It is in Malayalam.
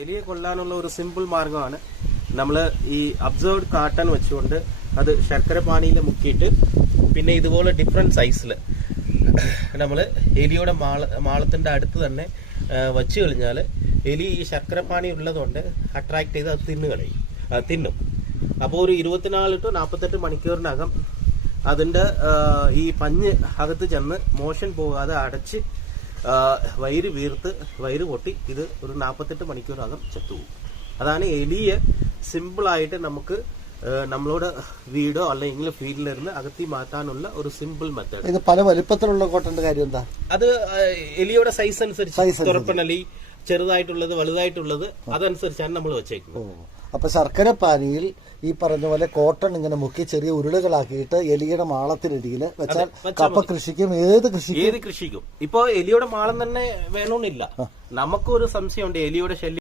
എലിയെ കൊല്ലാനുള്ള ഒരു സിമ്പിൾ മാർഗമാണ് നമ്മൾ ഈ അബ്സർവ്ഡ് കാട്ടൺ വെച്ചുകൊണ്ട് അത് ശർക്കര പാനിയിൽ മുക്കിയിട്ട് പിന്നെ ഇതുപോലെ ഡിഫറെന്റ് സൈസിൽ നമ്മൾ എലിയുടെ മാളത്തിന്റെ അടുത്ത് തന്നെ വച്ചു കഴിഞ്ഞാൽ എലി ഈ ശർക്കര പാനി ഉള്ളതുകൊണ്ട് അട്രാക്ട് ചെയ്ത് അത് തിന്നും. അപ്പോൾ ഒരു 24 to 48 മണിക്കൂറിനകം അതിന്റെ ഈ പഞ്ഞ് അകത്ത് ചെന്ന് മോഷൻ പോകാതെ അടച്ച് വയറ് വീർത്ത് വയറ് പൊട്ടി ഇത് ഒരു 48 മണിക്കൂറകം ചത്തുപോകും. അതാണ് എലിയെ സിമ്പിളായിട്ട് നമുക്ക് നമ്മളോട് വീടോ അല്ലെങ്കിൽ ഫീൽഡിലിരുന്ന് അകത്തി മാറ്റാനുള്ള ഒരു സിമ്പിൾ മെത്തേഡ്. ഇത് പല വലിപ്പത്തിലുള്ള കോട്ടന്റെ കാര്യം എന്താ? അത് എലിയുടെ സൈസ് അനുസരിച്ച് തുറപ്പണലി ചെറുതായിട്ടുള്ളത് വലുതായിട്ടുള്ളത് അതനുസരിച്ചാണ് നമ്മൾ വെച്ചേക്കുന്നത്. അപ്പൊ ശർക്കര പാനിയിൽ ഈ പറഞ്ഞ പോലെ കോട്ടൺ ഇങ്ങനെ മുക്കി ചെറിയ ഉരുളകളാക്കിയിട്ട് എലിയുടെ മാളത്തിനടിയിൽ വെച്ചാൽ കപ്പ കൃഷിക്കും ഏത് കൃഷിക്കും ഇപ്പൊ എലിയുടെ മാളം തന്നെ വേണമെന്നില്ല. നമുക്കൊരു സംശയമുണ്ട് എലിയുടെ ശല്യം